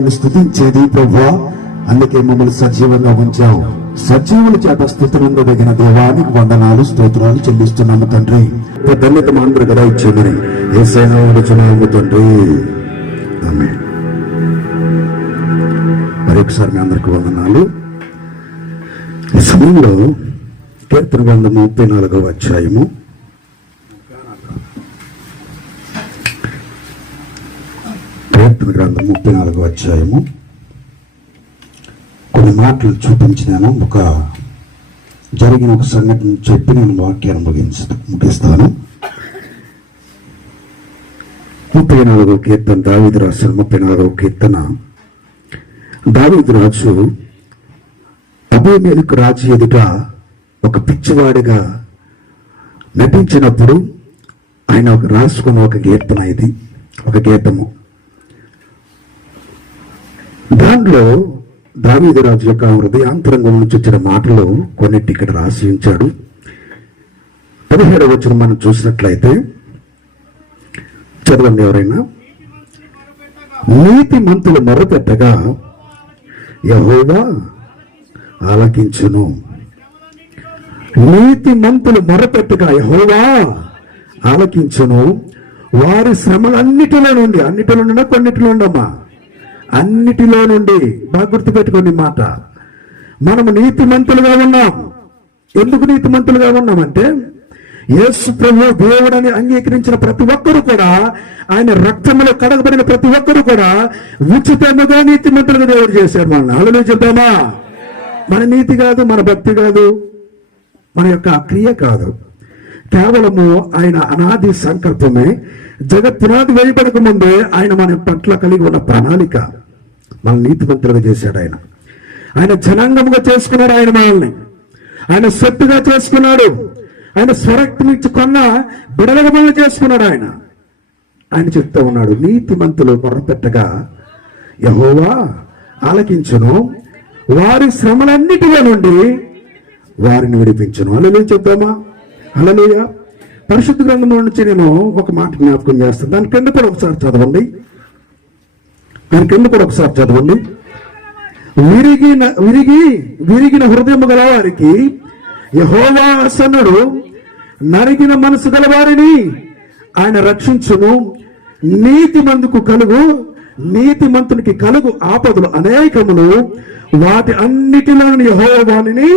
స్తుతించేది ప్రభువా, అందుకే మమ్మల్ని సజీవంగా ఉంచావు. సజీవుల చేత స్తుతులందదగిన దేవానికి వందనాలు స్తోత్రాలు చెల్లిస్తున్నాము తండ్రి. ధన్యత మా అందరూ కదా ఇచ్చేమని యేసయ్య నామమున తండ్రి, ఆమేన్. మరొకసారి మీ అందరికి వందనాలు. ఈ సమయంలో కీర్తన గ్రంథము 34వ అధ్యాయము గ్రంథం 34వ అధ్యాయము కొన్ని మాటలు చూపించి నేను జరిగిన ఒక సంఘటన చెప్పి నేను వాక్యాన్ని ముగిస్తాను. 34వ కీర్తన దావీదు రాసిన 34వ కీర్తన. దావీదు రాజు అబీమెలెకు రాజు ఎదుట ఒక పిచ్చివాడిగా నటించినప్పుడు ఆయన రాసుకున్న ఒక కీర్తన, ఇది ఒక గీతము. దాంట్లో దావీదు రాజు యొక్క హృదయాంతరంగం నుంచి వచ్చిన మాటలు కొన్నిటి ఇక్కడ రాసి ఉంచాడు. 17వ వచనం మనం చూసినట్లయితే చదవండి ఎవరైనా. నీతి మంతులు మొర్రపెట్టగా యెహోవా ఆలకించును. నీతి మంతులు మొర్రపెట్టగా యెహోవా ఆలకించును. వారి శ్రమలన్నిటిలో నుండి, కొన్నిటిలో ఉండమ్మా, అన్నిటిలో నుండి, బాగా గుర్తుపెట్టుకోండి మాట. మనము నీతిమంతులుగా ఉన్నాం. ఎందుకు నీతిమంతులుగా ఉన్నామంటే యేసు ప్రభు దేవుడని అంగీకరించిన ప్రతి ఒక్కరు కూడా, ఆయన రక్తంలో కడగబడిన ప్రతి ఒక్కరు కూడా ఉచితంగా నీతిమంతులుగా దేవుడు చేశారు మనల్ని. హల్లెలూయా చెప్తామా? మన నీతి కాదు, మన భక్తి కాదు, మన యొక్క క్రియ కాదు, కేవలము ఆయన అనాది సంకల్పమే. జగత్ పునాది వేయబడక ముందే ఆయన మన పట్ల కలిగి ఉన్న ప్రణాళిక మన నీతిమంతులుగా చేశాడు. ఆయన జనాంగముగా చేసుకున్నాడు. ఆయన మనల్ని ఆయన సొత్తుగా చేసుకున్నాడు. ఆయన స్వరక్తం ఇచ్చి కొన్న బిడలుగా చేసుకున్నాడు. ఆయన చెప్తూ ఉన్నాడు, నీతిమంతులు మొర్రపెట్టగా యెహోవా ఆలకించును, వారి శ్రమలన్నిటిలో నుండి వారిని విడిపించును. హల్లెలూయా చెప్తామా? హల్లెలూయా. పరిశుద్ధ గ్రంథంలో నుంచి నేను ఒక మాట జ్ఞాపకం చేస్తాను. దాని కింద కూడా ఒకసారి చదవండి. విరిగిన హృదయము గల వారికి యెహోవా ఆసన్నుడు, నరిగిన మనసు గల వారిని ఆయన రక్షించును. నీతిమంతునికి కలుగు ఆపదలు అనేకములు, వాటి అన్నిటిలో యెహోవా వానిని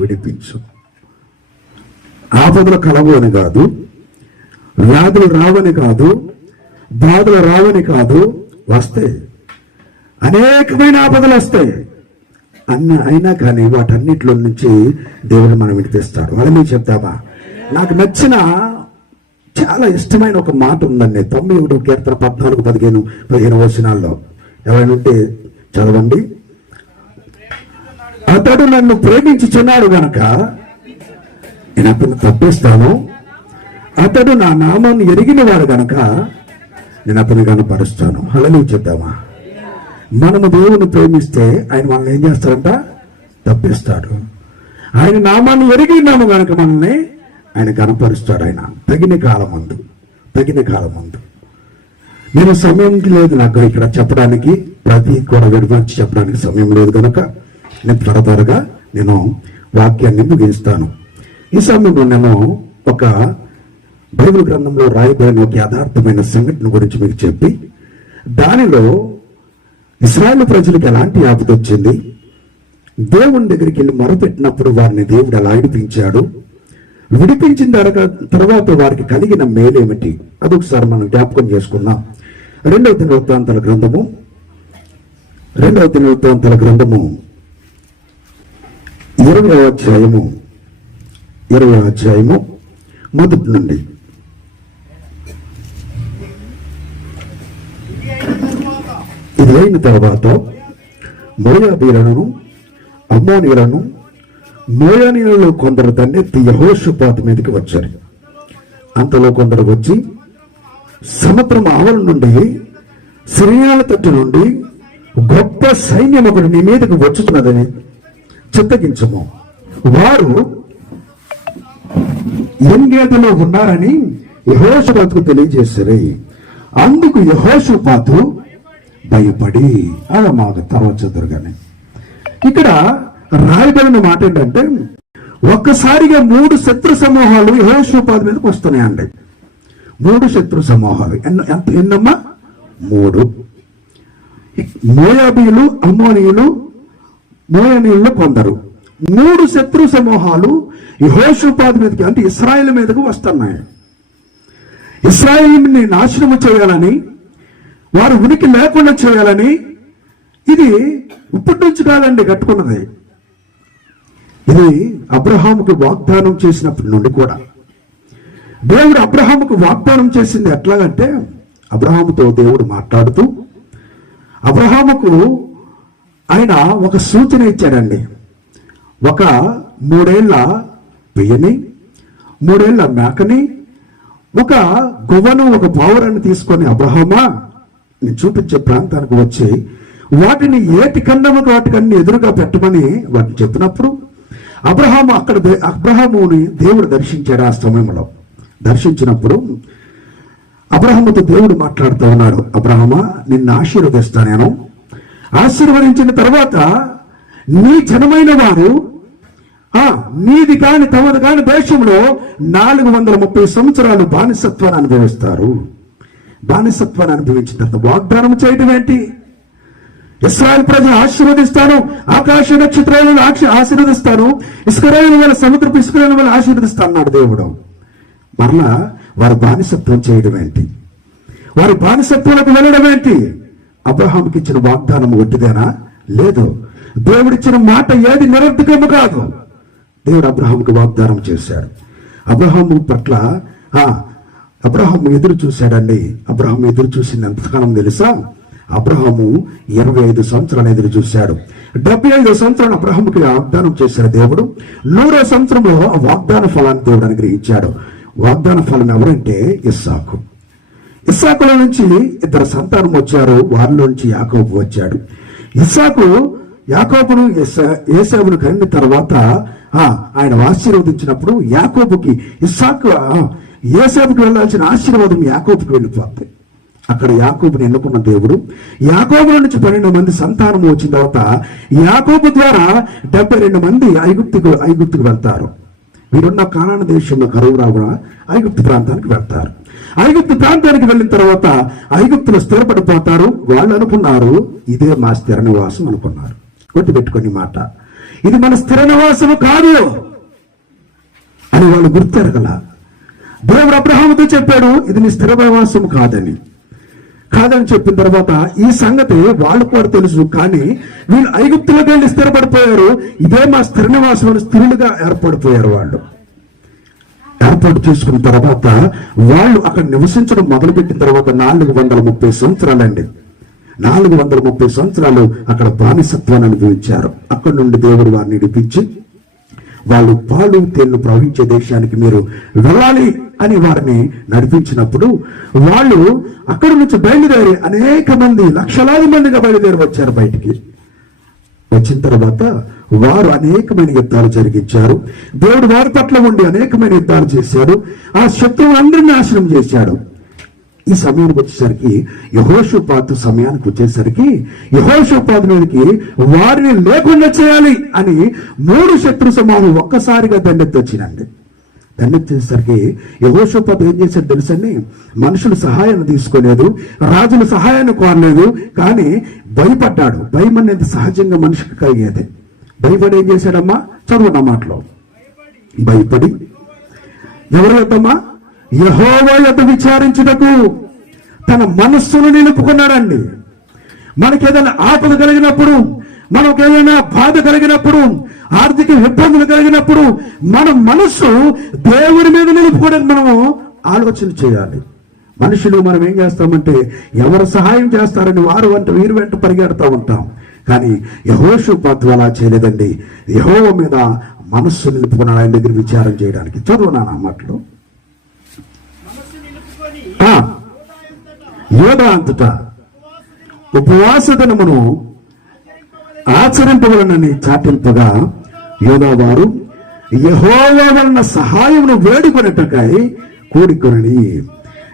విడిపించు. ఆపదలు కలవు అని కాదు, వ్యాధులు రావని కాదు, బాధలు రావని కాదు, వస్తాయి. అనేకమైన ఆపదలు వస్తాయి. అయినా కానీ వాటన్నిటిలో నుంచి దేవుడు మనం విడిపిస్తాడు. వాళ్ళని చెప్తామా? నాకు నచ్చిన చాలా ఇష్టమైన ఒక మాట ఉందండి. 91 కీర్తన 14, 15 వచనాల్లో ఎవరైనా ఉంటే చదవండి. అతడు నన్ను ప్రేమించుచున్నాడు గనక నేను అతను తప్పిస్తాను. అతడు నా నామాన్ని ఎరిగిన వాడు గనక నేను అతను కనపరుస్తాను. హల్లెలూయా చెప్తామా? మనము దేవుని ప్రేమిస్తే ఆయన మనల్ని ఏం చేస్తారంట? తప్పిస్తాడు. ఆయన నామాన్ని ఎరిగినాము గనక మనల్ని ఆయన కనపరుస్తాడు. ఆయన తగిన కాలం ముందు. నేను సమయంకి లేదు నాకు ఇక్కడ చెప్పడానికి, ప్రతి కూడా విడమర్చి చెప్పడానికి సమయం లేదు కనుక నేను త్వరగా నేను వాక్యాన్ని ముగిస్తాను. ఈ సమయంలో నేను ఒక బైబిల్ గ్రంథంలో రాయబడిన ఒక యథార్థమైన సంఘటన గురించి మీకు చెప్పి, దానిలో ఇశ్రాయేలు ప్రజలకు ఎలాంటి ఆపద వచ్చింది, దేవుని దగ్గరికి వెళ్ళి మొరపెట్టినప్పుడు వారిని దేవుడు ఎలా విడిపించిన తర్వాత వారికి కలిగిన మేలేమిటి, అదొకసారి మనం జ్ఞాపకం చేసుకుందాం. 2వ దినవృత్తాంతాల గ్రంథము 20వ అధ్యాయము మొదటి నుండి. ఇది అయిన తర్వాత మోయాబీయులను, అమ్మోనీయులను, మోయానీయులలో కొందరు దండెత్తి యెహోషాపాతు మీదకి వచ్చారు. అంతలో కొందరు వచ్చి సముద్రం ఆవల నుండి, సిరియాల తట్టు నుండి గొప్ప సైన్యం ఒకటి నీ మీదకి వచ్చుతున్నదని చిత్తగించము. వారు ఎంగేతలో ఉన్నారని యెహోషాపాతుకు తెలియజేశారు. అందుకు యెహోషాపాతు భయపడి అలా మాకు తర్వాత చదువు. కానీ ఇక్కడ రాయబడిన మాట ఏంటంటే ఒక్కసారిగా 3 శత్రు సమూహాలు యెహోషాపాతు మీదకి వస్తున్నాయండి. 3 శత్రు సమూహాలు ఎన్నమ్మా? 3. మోయాబీయులు, అమ్మోనీయులు, మోయానీయులు కొందరు. 3 శత్రు సమూహాలు యెహోషాపాతు మీదకి అంటే ఇశ్రాయేలు మీదకు వస్తున్నాయి. ఇశ్రాయేలుని నాశనము చేయాలని, వారు ఉనికి లేకుండా చేయాలని ఇది ఇప్పటి నుంచి కాదండి కట్టుకున్నది. ఇది అబ్రహాముకు వాగ్దానం చేసినప్పటి నుండి కూడా దేవుడు అబ్రహాముకు వాగ్దానం చేసింది ఎట్లాగంటే, అబ్రహాముతో దేవుడు మాట్లాడుతూ అబ్రహాముకు ఆయన ఒక సూచన ఇచ్చాడండి. ఒక 3 ఏళ్ల బియ్యని, 3 ఏళ్ల మేకని, ఒక గువ్వను, ఒక పావురాన్ని తీసుకొని అబ్రహామా నేను చూపించే ప్రాంతానికి వచ్చి వాటిని ఏటి ఖండముకు వాటికన్నీ ఎదురుగా పెట్టమని వాటిని చెప్పినప్పుడు అబ్రహాముని దేవుడు దర్శించాడు. ఆ సమయంలో దర్శించినప్పుడు అబ్రహాముతో దేవుడు మాట్లాడుతూ ఉన్నాడు, అబ్రహామా నిన్ను ఆశీర్వదిస్తా, నేను ఆశీర్వదించిన తర్వాత నీ జనమైన వారు నీది కాని తమది కాని దేశంలో 430 సంవత్సరాలు బానిసత్వాన్ని అనుభవిస్తారు. బానిసత్వాన్ని అనుభవించిన తర్వాత వాగ్దానం చేయడం ఏంటి? ఇశ్రాయేల్ ప్రజలు ఆశీర్వదిస్తాను, ఆకాశ నక్షత్రాలను ఆశీర్వదిస్తాను, ఇశ్రాయేలు వల్ల సముద్రపు ఇసుకల వల్ల ఆశీర్వదిస్తాను అన్నాడు దేవుడు. మరలా వారు బానిసత్వం చేయడం ఏంటి? వారి బానిసత్వాలకు వెళ్ళడం ఏంటి? అబ్రహాముకి ఇచ్చిన వాగ్దానం ఒట్టిదేనా? లేదు. దేవుడిచ్చిన మాట ఏది నిరర్థకము కాదు. దేవుడు అబ్రహాముకి వాగ్దానం చేశాడు. అబ్రహాము పట్ల అబ్రహాము ఎదురు చూశాడండి. అబ్రహాము ఎదురు చూసింది ఎంతకాలం తెలుసా? అబ్రహాము 25 సంవత్సరాలు ఎదురు చూశాడు. 75 సంవత్సరాలు అబ్రహాముకి వాగ్దానం చేశాడు దేవుడు. 100వ సంవత్సరంలో ఆ వాగ్దాన ఫలాన్ని దేవుడు అనుగ్రహించాడు. వాగ్దాన ఫలం ఎవరంటే ఇస్సాకు. ఇస్సాకుల నుంచి 2 సంతానం వచ్చారు. వారిలో నుంచి యాకోబు వచ్చాడు. ఇస్సాకు యాకోబును ఏశావును కనిన తర్వాత ఆయన ఆశీర్వదించినప్పుడు యాకోబుకి ఏశావుకి వెళ్ళాల్సిన ఆశీర్వాదం యాకోబుకి వెళ్ళిపోతాయి. అక్కడ యాకోబుని ఎన్నుకున్న దేవుడు యాకోబుల నుంచి 12 మంది సంతానం వచ్చిన తర్వాత యాకోబు ద్వారా 72 మంది ఐగుప్తుకు వెళ్తారు. వీరున్న కానాను దేశంలో కరువు రావడం ఐగుప్తు ప్రాంతానికి వెళ్తారు. ఐగుప్తు ప్రాంతానికి వెళ్ళిన తర్వాత ఐగుప్తులు స్థిరపడిపోతారు. వాళ్ళు అనుకున్నారు ఇదే మా స్థిర నివాసం అనుకున్నారు. గుర్తుపెట్టుకుని మాట, ఇది మన స్థిర నివాసము కాదు అని వాళ్ళు గుర్తెరగల. దేవుడు అబ్రహాముతో చెప్పాడు ఇది నీ స్థిర నివాసం కాదని చెప్పిన తర్వాత ఈ సంగతి వాళ్ళు కూడా తెలుసు. కానీ వీళ్ళు ఐగుప్తులకు వెళ్ళి స్థిరపడిపోయారు. ఇదే మా స్థిర నివాసం అని స్థిరులుగా ఏర్పడిపోయారు. వాళ్ళు ఏర్పాటు చేసుకున్న తర్వాత వాళ్ళు అక్కడ నివసించడం మొదలుపెట్టిన తర్వాత 430 సంవత్సరాలండి. 430 సంవత్సరాలు అక్కడ బానిసత్వాన్ని అనుభవించారు. అక్కడ నుండి దేవుడు వారిని విడిపించి వాళ్ళు పాలు తేళ్లు ప్రవహించే దేశానికి మీరు వెళ్ళాలి అని వారిని నడిపించినప్పుడు వాళ్ళు అక్కడి నుంచి బయలుదేరి అనేక మంది, లక్షలాది మందిగా బయలుదేరి వచ్చారు. బయటికి వచ్చిన తర్వాత వారు అనేకమైన యుద్ధాలు జరిగించారు. దేవుడు వారి పట్ల ఉండి అనేకమైన యుద్ధాలు చేశాడు. ఆ శత్రువులందరినీ నాశనం చేశాడు. ఈ సమయానికి వచ్చేసరికి యెహోషాపాతు సమయానికి వచ్చేసరికి యెహోషాపాతు మీదకి వారిని లేకుండా చేయాలి అని 3 శత్రు సమూహాలు ఒక్కసారిగా దండెత్తి వచ్చినండి. దండెత్తేసరికి యెహోషాపాతు ఏం చేశాడు తెలుసండి? మనుషుల సహాయాన్ని తీసుకోలేదు, రాజుల సహాయాన్ని కోరలేదు, కానీ భయపడ్డాడు. భయం అనేది సహజంగా మనిషికి కలిగేది. భయపడి ఏం చేశాడమ్మా? చదువున్న మాటలో భయపడి ఎవరు వద్దమ్మా? యెహోవా యొద్ద విచారించుటకు తన మనస్సును నిలుపుకున్నాడండి. మనకేదైనా ఆపద కలిగినప్పుడు, మనకు ఏదైనా బాధ కలిగినప్పుడు, ఆర్థిక ఇబ్బందులు కలిగినప్పుడు మన మనస్సు దేవుడి మీద నిలుపుకోవడానికి మనము ఆలోచన చేయాలి. మనుషులు మనం ఏం చేస్తామంటే ఎవరు సహాయం చేస్తారని వారు వెంట వీరు వెంట పరిగెడుతూ ఉంటాం. కానీ యెహోషాపాతు అలా చేయలేదండి. యెహోవా మీద మనస్సు నిలుపుకున్నాడు ఆయన దగ్గర విచారం చేయడానికి. చదువునాను ఆ మాటలు. యోధా అంతటా ఉపవాస దినమును ఆచరింపవలనని చాటింపగా యోధా వారు యెహోవా వలన సహాయమును వేడుకొనుటకై కూడుకొని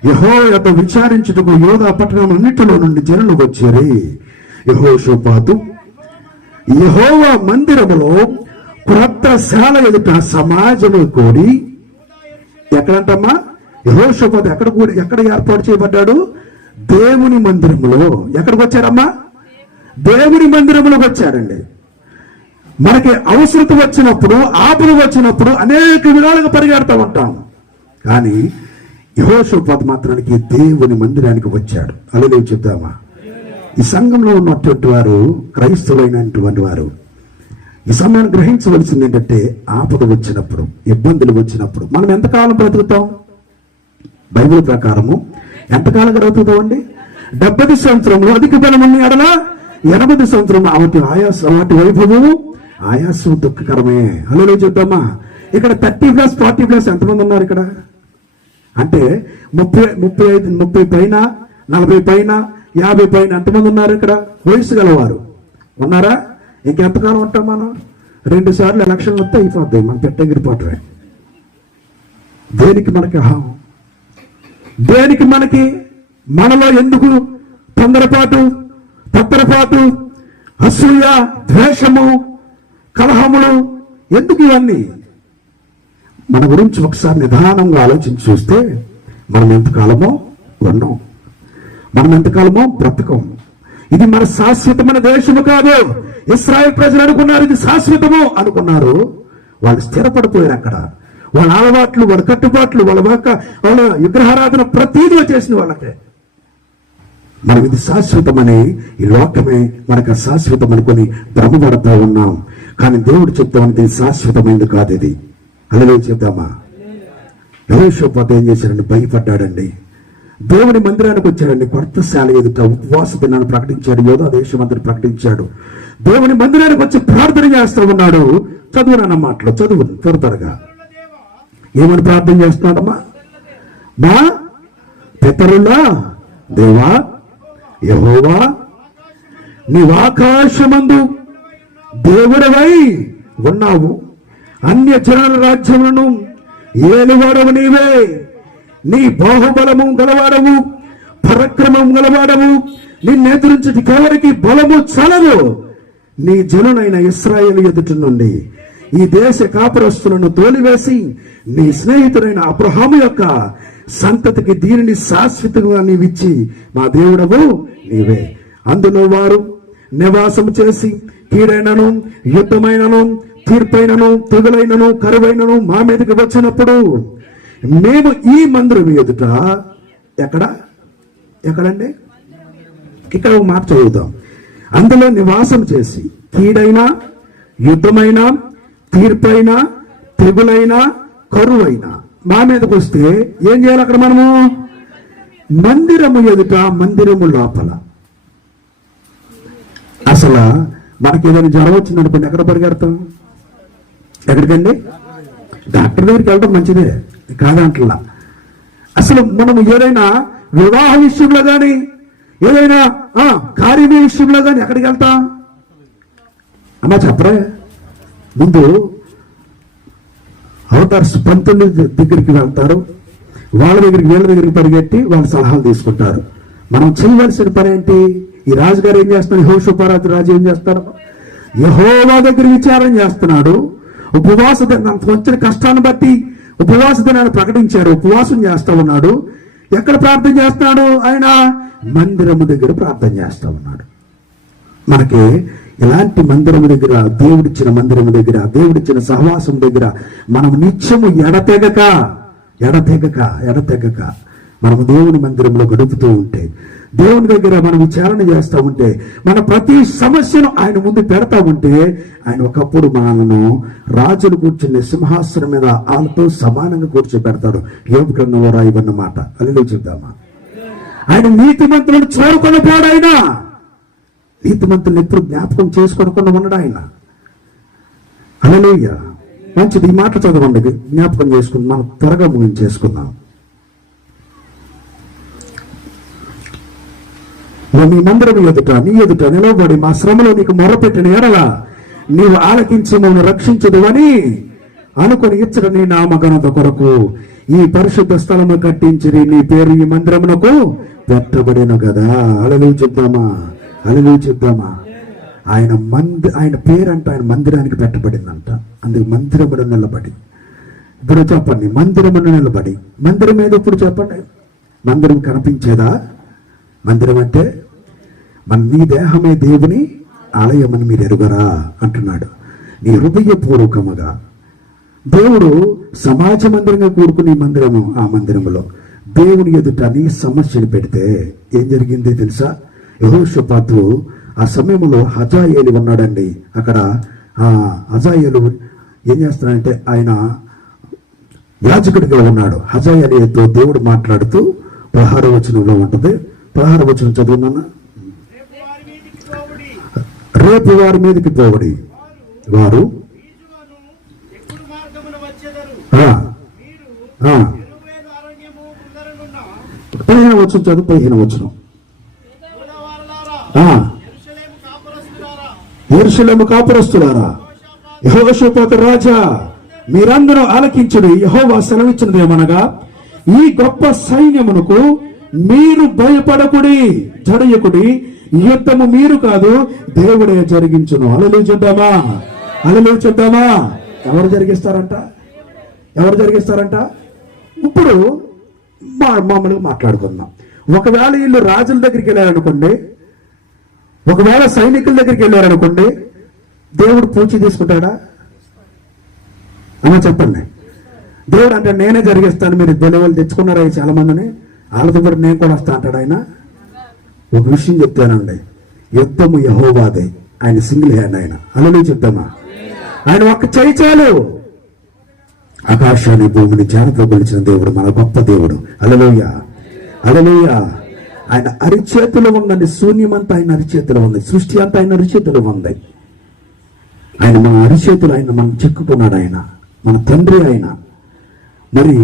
యెహోవా యొద్ద విచారించుటకు యోధా పట్టణములన్నిటిలో నుండి జనులు వచ్చారు. యెహోషాపాతు యెహోవా మందిరములో క్రొత్త శాల ఎదుట సమాజము కూడి, ఎక్కడంటమ్మా? యెహోషాపాతు ఎక్కడ ఏర్పాటు చేయబడ్డాడు? దేవుని మందిరములో. ఎక్కడికి వచ్చారమ్మా? దేవుని మందిరములోకి వచ్చారండి. మనకి అవసరత వచ్చినప్పుడు, ఆపద వచ్చినప్పుడు అనేక విధాలుగా పరిగెడతా ఉంటాం. కానీ యెహోషాపాతు మాత్రానికి దేవుని మందిరానికి వచ్చాడు. హల్లెలూయా చెప్దామా? ఈ సంఘంలో ఉన్నటువంటి వారు, క్రైస్తవులైనటువంటి వారు ఈ సమయాన్ని గ్రహించవలసింది ఏంటంటే, ఆపద వచ్చినప్పుడు, ఇబ్బందులు వచ్చినప్పుడు మనం ఎంతకాలం బ్రతుకుతాం? బైబిల్ ప్రకారము ఎంతకాలం బ్రతుకుతామండి? 70 సంవత్సరంలో అధిక బలం ఉన్న ఎడల 80 సంవత్సరం వాటి వైభవము ఆయాసం దుఃఖకరమే. హల్లెలూయా చెప్దామా? ఇక్కడ 30+ 40+ ఎంతమంది ఉన్నారు ఇక్కడ? అంటే 30 పైన, 40 పైన, 50 పైన ఎంతమంది ఉన్నారు ఇక్కడ? వయసు గలవారు ఉన్నారా? ఇంకెంతకాలం ఉంటాం మనం? 2 సార్లు ఎలక్షన్లు వస్తే అయిపోతాయి, మనం పెట్టగిరిపోవటమే. దేనికి మనకి అహం? దేనికి మనకి? మనలో ఎందుకు తొందరపాటు, తత్తరపాటు, అసూయ, ద్వేషము, కలహములు? ఎందుకు ఇవన్నీ? మన గురించి ఒకసారి నిదానంగా ఆలోచించి చూస్తే మనం ఎంతకాలమో ఉన్నాం, మనం ఎంతకాలమో బ్రతకం. ఇది మన శాశ్వతమైన దేశము కాదు. ఇశ్రాయేల్ ప్రజలు అనుకున్నారు ఇది శాశ్వతము అనుకున్నారు. వాళ్ళు స్థిరపడిపోయారు అక్కడ. వాళ్ళ అలవాట్లు, వాళ్ళ కట్టుబాట్లు, వాళ్ళ విగ్రహారాధన ప్రతీది వచ్చేసిన వాళ్ళకే. మనం ఇది శాశ్వతమని, ఈ లోకమే మనకు శాశ్వతం అనుకుని భ్రమపడతా ఉన్నాం. కానీ దేవుడు చెప్తామని శాశ్వతమైనది కాదు ఇది. హల్లెలూయా చెప్దామా? యెహోషాపాతు ఏం చేశాడండి? భయపడ్డాడండి. దేవుని మందిరానికి వచ్చాడండి. కొత్త శాల ఎదుట ఉపవాస దినాన్ని ప్రకటించాడు. యోధా దేశమంతటి ప్రకటించాడు. దేవుని మందిరానికి వచ్చి ప్రార్థన చేస్తూ ఉన్నాడు. చదువునన్న మాటలు చదువు త్వరగా. ఏమని ప్రార్థన చేస్తున్నాడమ్మా? మా పితరుల దేవా యెహోవా, నీవు ఆకాశమందు దేవుడవై ఉన్నావు, అన్య జనాల రాజ్యములను ఏలువాడవు నీవే. నీ బాహుబలము గలవాడవు, పరాక్రమం గలవాడవు. నిన్నెదురించటి ఎవరికి బలము చాలదు. నీ జనునైన ఇశ్రాయేలు ఎదుటి నుండి ఈ దేశ కాపురస్తులను తోలివేసి నీ స్నేహితుడైన అబ్రహాము యొక్క సంతతికి దీనిని శాశ్వతంగా నీవిచ్చి మా దేవుడవు నీవే. అందులో వారు నివాసం చేసి కీడైనను, యుద్ధమైనను, తీర్పైనను, తెగులైనను, కరువైనను మా మీదకి వచ్చినప్పుడు మేము ఈ మందిరం ఎదుట ఎక్కడండి? ఇక్కడ ఒక మాట చదువుతాం. అందులో నివాసం చేసి కీడైనా, యుద్ధమైనా, తీర్పైనా, తెగులైనా, కరువైనా మా మీదకి వస్తే ఏం చేయాలి? అక్కడ మనము మందిరము ఎదుట, మందిరము లోపల. అసలు మనకి ఏదైనా జ్వరం వచ్చిందనుకోండి, ఎక్కడ పరిగెడతాం? ఎక్కడికండి? డాక్టర్ దగ్గరికి వెళ్ళడం మంచిదే కాదంటలా. అసలు మనం ఏదైనా వివాహ విషయంలో కానీ, ఏదైనా కార్య విషయంలో కానీ ఎక్కడికి వెళ్తాం అమ్మా? చెప్పరే. ముందు అవతార్స్ పంతుల దగ్గరికి వెళ్తారు. వాళ్ళ దగ్గరికి, వీళ్ళ దగ్గరికి పరిగెట్టి వాళ్ళ సలహాలు తీసుకుంటారు. మనం చేయవలసిన పని ఏంటి? ఈ రాజుగారు ఏం చేస్తున్నారు? యెహోషాపాతు రాజు ఏం చేస్తారు? యెహోవా దగ్గర విచారణ చేస్తున్నాడు. ఉపవాస దినానికి వచ్చిన కష్టాన్ని బట్టి ఉపవాస దినాన్ని ప్రకటించారు. ఉపవాసం చేస్తా ఉన్నాడు. ఎక్కడ ప్రార్థన చేస్తున్నాడు? ఆయన మందిరము దగ్గర ప్రార్థన చేస్తా ఉన్నాడు. మనకి ఇలాంటి మందిరము దగ్గర, దేవుడిచ్చిన మందిరము దగ్గర, దేవుడిచ్చిన సహవాసం దగ్గర మనం నిత్యము ఎడతెగక మనము దేవుని మందిరంలో గడుపుతూ ఉంటే, దేవుని దగ్గర మనం విచారణ చేస్తూ ఉంటే, మన ప్రతి సమస్యను ఆయన ముందు పెడతా ఉంటే, ఆయన ఒకప్పుడు మనను రాజులు కూర్చుని సింహాసనం మీద వాళ్ళతో సమానంగా కూర్చోబెడతాడు. యోబు గ్రంథంలో రాయబడిన మాట. హల్లెలూయా చెప్దామా? ఆయన నీతిమంతులను చూడకుండా పోడు. ఆయన నీతిమంతులను ఎప్పుడు జ్ఞాపకం చేసుకోకుండా ఉన్నాడు ఆయన. హల్లెలూయా. మంచిది. ఈ మాట చదవండి, జ్ఞాపకం చేసుకుందాం. మనం త్వరగా ముగించేసుకుందాం. నీ మందిరం ఎదుట, నీ ఎదుట నిలవబడి మా శ్రమలో నీకు మొరపెట్టిన ఎడల నీవు ఆలకించి మమ్మల్ని రక్షించదు అని అనుకొని ఇచ్చట నీ నామఘనత కొరకు ఈ పరిశుద్ధ స్థలము కట్టించి నీ పేరు ఈ మందిరమునకు పెట్టబడిన కదా. హల్లెలూయా చెప్దామా, హల్లెలూయా చెప్దామా. ఆయన పేరంట ఆయన మందిరానికి పెట్టబడిందంట. అందుకు మందిరమును నిలబడి, ఇప్పుడు చెప్పండి, మందిరమును నిలబడి, మందిరం ఏదో ఇప్పుడు చెప్పండి. మందిరం కనిపించేదా? మందిరం అంటే నీ దేహమే దేవుని ఆలయమని మీరు ఎరుగరా అంటున్నాడు. నీ హృదయపూర్వకముగా దేవుడు సమాజ మందిరంగా కూడుకుని మందిరము, ఆ మందిరములో దేవుని ఎదుట నీ సమస్యను పెడితే ఏం జరిగింది తెలుసా? యెహోషాపాతు ఆ సమయంలో హజాయేలు ఉన్నాడండి. అక్కడ ఆ హజాయేలు ఏం చేస్తున్నాడంటే ఆయన యాజకుడిగా ఉన్నాడు. హజాయేలుతో దేవుడు మాట్లాడుతూ 16వ వచనంలో ఉంటుంది. 16వ వచనం చదువున్నానా? రేపు వారి మీదకి పోవడి, వారు 15వ వచనం చదువు. 15వ వచనం. యెరూషలేము కాపురస్తులారా, యెహోషాపాతు రాజా, మీరందరూ ఆలకించుడి. యెహోవా సెలవిచ్చినదేమనగా, ఈ గొప్ప సైన్యమునకు మీరు భయపడకుడి, జడయకుడి. యుద్ధము మీరు కాదు, దేవుడే జరిగించును. హల్లెలూయా చెప్దామా, హల్లెలూయా చెప్దామా. ఎవరు జరిగిస్తారంట? ఎవరు జరిగిస్తారంట? ఇప్పుడు మామూలుగా మాట్లాడుకుందాం. ఒకవేళ వీళ్ళు రాజుల దగ్గరికి వెళ్ళారనుకోండి, ఒకవేళ సైనికుల దగ్గరికి వెళ్ళారనుకోండి, దేవుడు పూచి తీసుకుంటాడా? అన్న చెప్పండి. దేవుడు అంటే నేనే జరిగిస్తాను, మీరు బెలవలు తెచ్చుకున్నారా చాలా మందిని, వాళ్ళతో కూడా నేను కూడా వస్తా అంటాడు ఆయన. ఒక విషయం చెప్తానండి, యుద్ధము యెహోవాదే, ఆయన సింగిల్ హ్యాండ్. ఆయన హల్లెలూయా చెప్తామా. ఆయన ఒక్క చేయి చాలు. ఆకాశాన్ని భూమిని జాగ్రత్తగా కొలిచిన దేవుడు మన గొప్ప దేవుడు. హల్లెలూయా, హల్లెలూయా. ఆయన అరిచేతిలో ఉందండి. శూన్యమంతా ఆయన అరిచేతిలో ఉంది. సృష్టి అంతా ఆయన అరిచేతిలో ఉంది. ఆయన మన అరిచేతులు, ఆయన మనం చెక్కుకున్నాడు. ఆయన మన తండ్రి. ఆయన మరి